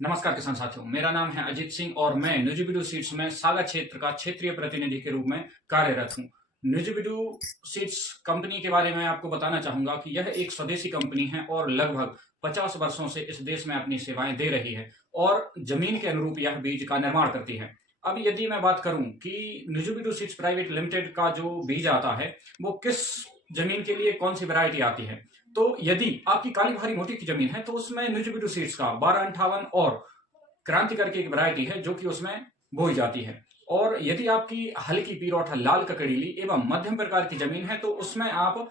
नमस्कार किसान साथियों, मेरा नाम है अजीत सिंह और मैं न्यूजीबीडू सीड्स में सागा क्षेत्र का क्षेत्रीय प्रतिनिधि के रूप में कार्यरत हूँ। न्यूजीबीडू सीड्स कंपनी के बारे में आपको बताना चाहूंगा कि यह एक स्वदेशी कंपनी है और लगभग 50 वर्षों से इस देश में अपनी सेवाएं दे रही है और जमीन के अनुरूप यह बीज का निर्माण करती है। अब यदि मैं बात करूं कि न्यूजीबीडू सीड्स प्राइवेट लिमिटेड का जो बीज आता है वो किस जमीन के लिए कौन सी वैरायटी आती है, तो यदि आपकी काली भारी मोटी की जमीन है तो उसमें न्यूजीबीडू सीड्स का 1258 और क्रांति करके एक वैरायटी है जो कि उसमें बोई जाती है। और यदि आपकी हल्की पीरोठा लाल ककड़ीली एवं मध्यम प्रकार की जमीन है तो उसमें आप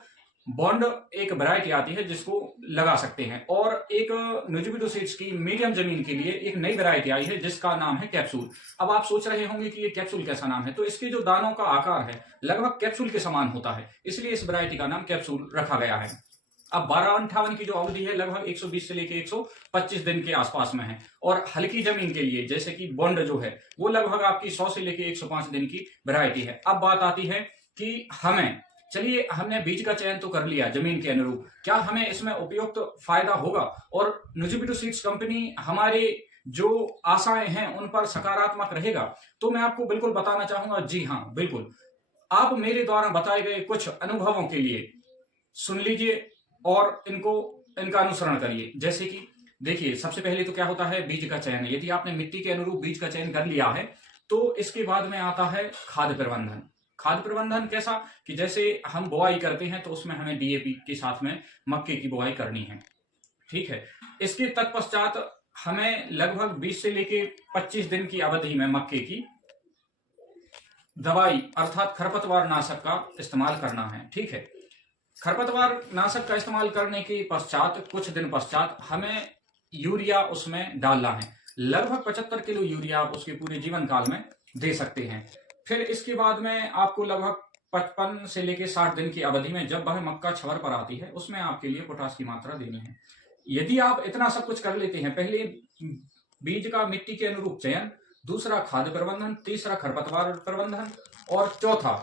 बॉन्ड एक वैरायटी आती है जिसको लगा सकते हैं। और एक न्यूजीबीडू सीड्स की मीडियम जमीन के लिए एक नई वैरायटी आई है जिसका नाम है कैप्सूल। अब आप सोच रहे होंगे कि ये कैप्सूल कैसा नाम है, तो इसके जो दानों का आकार है लगभग कैप्सूल के समान होता है, इसलिए इस वैरायटी का नाम कैप्सूल रखा गया है। अब 1258 की जो अवधि है लगभग 120 से लेके 125 दिन के आसपास में है। और हल्की जमीन के लिए जैसे कि बॉन्ड जो है वो लगभग आपकी 100 से लेके 105 दिन की वैरायटी है। अब बात आती है कि चलिए हमने बीज का चयन तो कर लिया जमीन के अनुरूप, क्या हमें इसमें उपयुक्त फायदा होगा और न्यूजीबीडू सीड्स कंपनी हमारे जो आशाएं हैं उन पर सकारात्मक रहेगा? तो मैं आपको बिल्कुल बताना चाहूंगा, जी हाँ बिल्कुल। आप मेरे द्वारा बताए गए कुछ अनुभवों के लिए सुन लीजिए और इनका अनुसरण करिए। जैसे कि देखिए, सबसे पहले तो क्या होता है बीज का चयन। यदि आपने मिट्टी के अनुरूप बीज का चयन कर लिया है तो इसके बाद में आता है खाद प्रबंधन। खाद प्रबंधन कैसा कि जैसे हम बुआई करते हैं तो उसमें हमें डीएपी के साथ में मक्के की बुआई करनी है, ठीक है। इसके तत्पश्चात हमें लगभग 20 से लेके 25 दिन की अवधि में मक्के की दवाई अर्थात खरपतवार नाशक का इस्तेमाल करना है, ठीक है। खरपतवार नाशक का इस्तेमाल करने के पश्चात कुछ दिन पश्चात हमें यूरिया उसमें डालना है। लगभग 75 किलो यूरिया आप उसके पूरे जीवन काल में दे सकते हैं। फिर इसके बाद में आपको लगभग 55 से लेके 60 दिन की अवधि में जब वह मक्का छवर पर आती है उसमें आपके लिए पोटाश की मात्रा देनी है। यदि आप इतना सब कुछ कर लेते हैं, पहले बीज का मिट्टी के अनुरूप चयन, दूसरा खाद प्रबंधन, तीसरा खरपतवार प्रबंधन और चौथा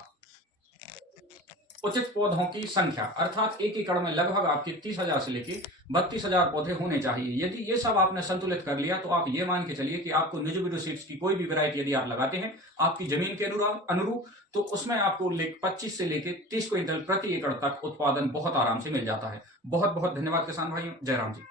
उचित पौधों की संख्या, अर्थात एक एकड़ में लगभग आपके 30,000 से लेके 32,000 पौधे होने चाहिए। यदि ये सब आपने संतुलित कर लिया तो आप ये मान के चलिए कि आपको न्यूजीबीडू सीड्स की कोई भी वैरायटी यदि आप लगाते हैं आपकी जमीन के अनुरूप तो उसमें आपको 25 से लेके 30 क्विंटल प्रति एकड़ तक उत्पादन बहुत आराम से मिल जाता है। बहुत बहुत धन्यवाद किसान भाइयों। जय राम जी।